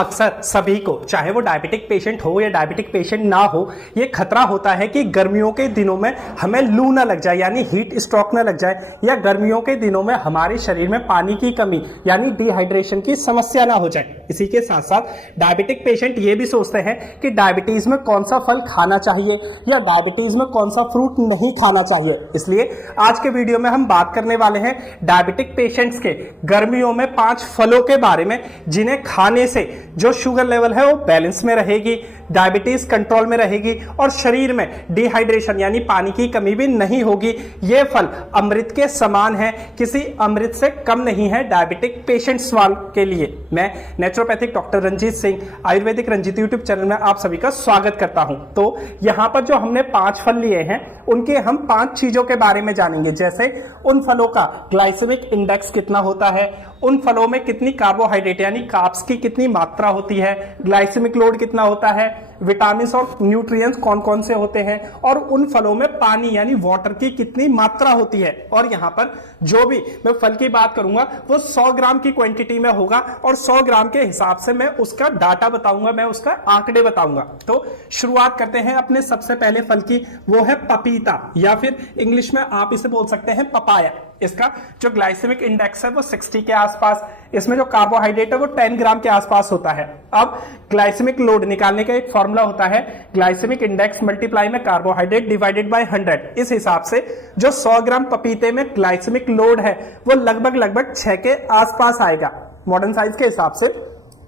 अक्सर सभी को, चाहे वो डायबिटिक पेशेंट हो या डायबिटिक पेशेंट ना हो, ये खतरा होता है कि गर्मियों के दिनों में हमें लू ना लग जाए यानी हीट स्ट्रोक ना लग जाए, या गर्मियों के दिनों में हमारे शरीर में पानी की कमी यानी डिहाइड्रेशन की समस्या ना हो जाए। इसी के साथ साथ डायबिटिक पेशेंट ये भी सोचते हैं कि डायबिटीज में कौन सा फल खाना चाहिए या डायबिटीज में कौन सा फ्रूट नहीं खाना चाहिए। इसलिए आज के वीडियो में हम बात करने वाले हैं डायबिटिक पेशेंट्स के गर्मियों में 5 फलों के बारे में, जिन्हें खाने से जो शुगर लेवल है वो बैलेंस में रहेगी, डायबिटीज कंट्रोल में रहेगी और शरीर में डिहाइड्रेशन यानी पानी की कमी भी नहीं होगी। ये फल अमृत के समान है, किसी अमृत से कम नहीं है डायबिटिक पेशेंट्स के लिए। मैं naturopathic doctor Ranjit Singh Ayurvedic Ranjit YouTube channel में आप सभी का स्वागत करता हूं। तो यहां पर जो हमने 5 फल लिए हैं उनके हम 5 चीजों के बारे में जानेंगे, जैसे उन फलों का ग्लाइसेमिक इंडेक्स कितना होता है, उन फलों में कितनी कार्बोहाइड्रेट यानी कार्ब्स की कितनी मात्रा होती है, ग्लाइसेमिक लोड कितना होता है, विटामिन और न्यूट्रिएंट्स कौन कौन से होते हैं, और उन फलों में पानी यानी वाटर की कितनी मात्रा होती है। और यहां पर जो भी मैं फल की बात करूंगा वो 100 ग्राम की क्वांटिटी में होगा और 100 ग्राम के हिसाब से मैं उसका डाटा बताऊंगा, मैं उसका आंकड़े बताऊंगा। तो शुरुआत करते हैं अपने सबसे पहले फल की, वो है पपीता या फिर इंग्लिश में आप इसे बोल सकते हैं पपाया। इसका जो ग्लाइसेमिक इंडेक्स है वो 60 के आसपास, इसमें जो कार्बोहाइड्रेट है वो 10 ग्राम के आसपास होता है। अब ग्लाइसेमिक लोड निकालने का एक फॉर्मूला होता है, ग्लाइसेमिक इंडेक्स मल्टीप्लाई में कार्बोहाइड्रेट डिवाइडेड बाय 100। इस हिसाब से जो 100 ग्राम पपीते में ग्लाइसेमिक लोड है वो लगभग 6 के आसपास आएगा। मॉडर्न साइंस के हिसाब से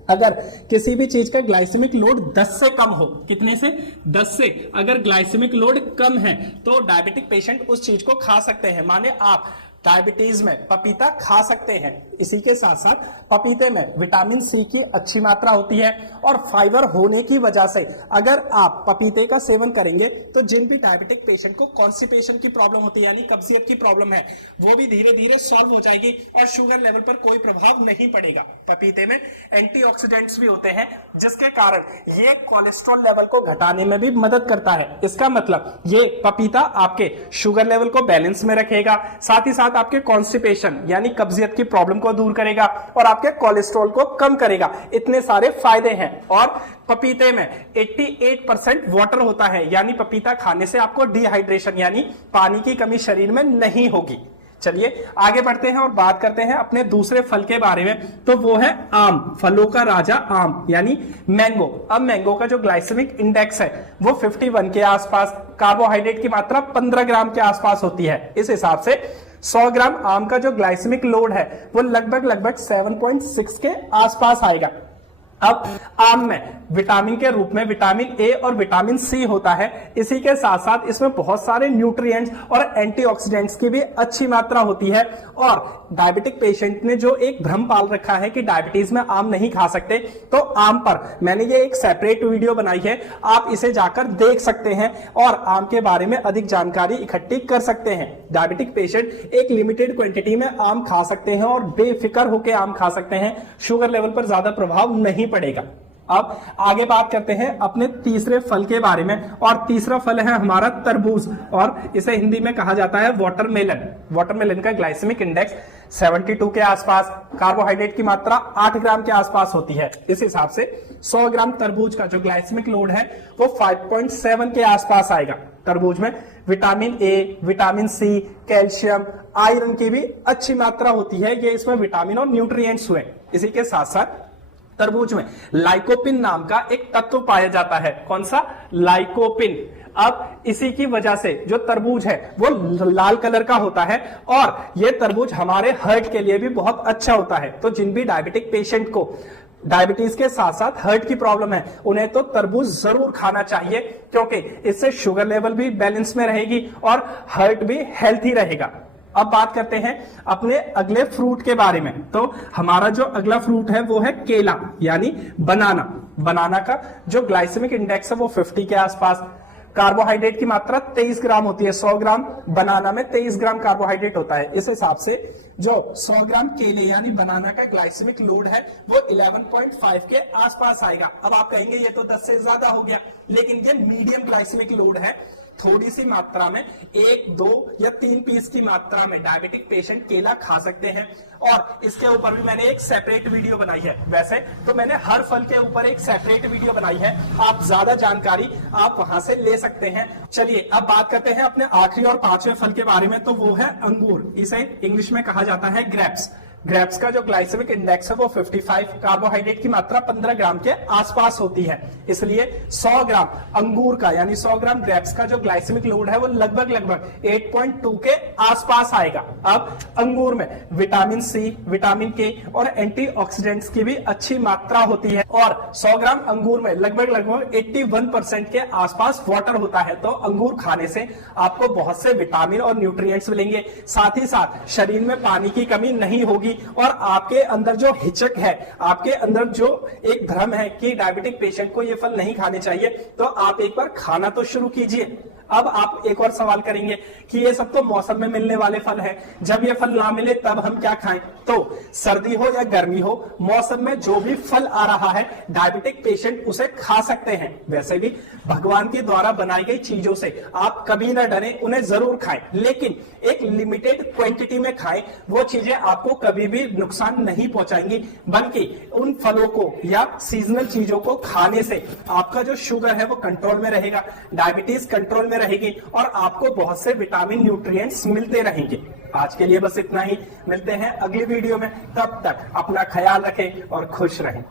अगर किसी भी चीज का ग्लाइसेमिक लोड 10 से कम हो, कितने से? 10 से अगर ग्लाइसेमिक लोड कम है तो डायबिटिक पेशेंट उस चीज को खा सकते हैं। माने आप डायबिटीज में पपीता खा सकते हैं। इसी के साथ साथ पपीते में विटामिन सी की अच्छी मात्रा होती है और फाइबर होने की वजह से अगर आप पपीते का सेवन करेंगे तो जिन भी डायबिटिक पेशेंट को कॉन्स्टिपेशन की प्रॉब्लम होती है यानी कब्जियत की प्रॉब्लम है वो भी धीरे धीरे सॉल्व हो जाएगी और शुगर लेवल पर कोई प्रभाव नहीं पड़ेगा। पपीते में एंटीऑक्सीडेंट्स भी होते हैं जिसके कारण ये कोलेस्ट्रॉल लेवल को घटाने में भी मदद करता है। इसका मतलब ये पपीता आपके शुगर लेवल को बैलेंस में रखेगा, साथ ही साथ आपके कॉन्स्टिपेशन यानी कब्जियत की प्रॉब्लम को दूर करेगा और आपके कोलेस्ट्रॉल को कम करेगा। इतने सारे फायदे हैं। और पपीते में 88% वाटर होता है, यानी पपीता खाने से आपको डिहाइड्रेशन यानी पानी की कमी शरीर में नहीं होगी। चलिए आगे बढ़ते हैं और बात करते हैं अपने दूसरे फल के बारे में, तो वो है आम, फलों का राजा आम यानी मैंगो। अब मैंगो का जो ग्लाइसेमिक इंडेक्स है वो 51 के आसपास, कार्बोहाइड्रेट की मात्रा 15 ग्राम के आसपास होती है। इस हिसाब से 100 ग्राम आम का जो ग्लाइसेमिक लोड है वो लगभग 7.6 के आसपास आएगा। अब आम में विटामिन के रूप में विटामिन ए और विटामिन सी होता है। इसी के साथ साथ इसमें बहुत सारे न्यूट्रिएंट्स और एंटीऑक्सीडेंट्स की भी अच्छी मात्रा होती है। और डायबिटिक पेशेंट ने जो एक भ्रम पाल रखा है कि डायबिटीज में आम नहीं खा सकते, तो आम पर मैंने ये एक सेपरेट वीडियो बनाई है, आप इसे जाकर देख सकते हैं और आम के बारे में अधिक जानकारी इकट्ठी कर सकते हैं। डायबिटिक पेशेंट एक लिमिटेड क्वांटिटी में आम खा सकते हैं और बेफिक्र होकर आम खा सकते हैं, शुगर लेवल पर ज्यादा प्रभाव नहीं पड़ेगा। अब आगे बात करते हैं अपने तीसरे फल के बारे में, और तीसरा फल है हमारा तरबूज, और इसे हिंदी में कहा जाता है वाटरमेलन। वाटरमेलन का ग्लाइसेमिक इंडेक्स 72 के आसपास, कार्बोहाइड्रेट की मात्रा 8 ग्राम के आसपास होती है। इस हिसाब से 100 ग्राम तरबूज का जो ग्लाइसेमिक लोड है वो 5.7 के आसपास आएगा। तरबूज में vitamin A, vitamin C, calcium, iron की भी अच्छी मात्रा होती है। ये इसमें विटामिन और न्यूट्रिएंट्स हुए। इसी के साथ साथ तरबूज में लाइकोपिन नाम का एक तत्व पाया जाता है। कौन सा? लाइकोपिन। अब इसी की वजह से जो तरबूज है वो लाल कलर का होता है और ये तरबूज हमारे हार्ट के लिए भी बहुत अच्छा होता है। तो जिन भी डायबिटिक पेशेंट को डायबिटीज के साथ साथ हार्ट की प्रॉब्लम है उन्हें तो तरबूज जरूर खाना चाहिए, क्योंकि इससे शुगर लेवल भी बैलेंस में रहेगी और हार्ट भी हेल्थी रहेगा। अब बात करते हैं अपने अगले फ्रूट के बारे में, तो हमारा जो अगला फ्रूट है वो है केला यानी बनाना। बनाना का जो ग्लाइसेमिक इंडेक्स है वो 50 के आसपास, कार्बोहाइड्रेट की मात्रा 23 ग्राम होती है। 100 ग्राम बनाना में 23 ग्राम कार्बोहाइड्रेट होता है। इस हिसाब से जो 100 ग्राम केले यानी बनाना का ग्लाइसेमिक लोड है वो 11.5 के आसपास आएगा। अब आप कहेंगे ये तो 10 से ज्यादा हो गया, लेकिन ये मीडियम ग्लाइसेमिक लोड है। थोड़ी सी मात्रा में 1, 2 या 3 पीस की मात्रा में डायबिटिक पेशेंट केला खा सकते हैं। और इसके ऊपर भी मैंने एक सेपरेट वीडियो बनाई है। वैसे तो मैंने हर फल के ऊपर एक सेपरेट वीडियो बनाई है, आप ज्यादा जानकारी आप वहां से ले सकते हैं। चलिए अब बात करते हैं अपने आखिरी और 5वें फल के बारे में, तो वो है अंगूर। इसे इंग्लिश में कहा जाता है ग्रेप्स। ग्रेप्स का जो ग्लाइसेमिक इंडेक्स है वो 55, कार्बोहाइड्रेट की मात्रा 15 ग्राम के आसपास होती है। इसलिए 100 ग्राम अंगूर का यानी 100 ग्राम ग्रेप्स का जो ग्लाइसेमिक लोड है वो लगभग 8.2 के आसपास आएगा। अब अंगूर में विटामिन सी, विटामिन के और एंटीऑक्सीडेंट्स की भी अच्छी मात्रा होती है और 100 ग्राम अंगूर में लगभग 81% के आसपास वाटर होता है। तो अंगूर खाने से आपको बहुत से विटामिन और न्यूट्रिएंट्स मिलेंगे, साथ ही साथ शरीर में पानी की कमी नहीं होगी और आपके अंदर जो हिचक है, आपके अंदर जो एक भ्रम है कि डायबिटिक पेशेंट को ये फल नहीं खाने चाहिए, तो आप एक बार खाना तो शुरू कीजिए। अब आप एक और सवाल करेंगे कि ये सब तो मौसम में मिलने वाले फल हैं, जब ये फल ना मिले तब हम क्या खाएं? तो सर्दी हो या गर्मी हो, मौसम में जो भी फल आ रहा है डायबिटिक पेशेंट उसे खा सकते हैं। वैसे भी भगवान के द्वारा बनाई गई चीजों से आप कभी ना डरें, उन्हें जरूर खाएं, लेकिन एक लिमिटेड क्वांटिटी में खाएं। वो चीजें आपको कभी भी नुकसान नहीं पहुंचाएंगी, बल्कि उन फलों को या सीजनल चीजों को खाने से आपका जो शुगर है वो कंट्रोल में रहेगा, डायबिटीज कंट्रोल में रहेगी और आपको बहुत से विटामिन न्यूट्रिएंट्स मिलते रहेंगे। आज के लिए बस इतना ही, मिलते हैं अगली वीडियो में, तब तक अपना ख्याल रखें और खुश रहें।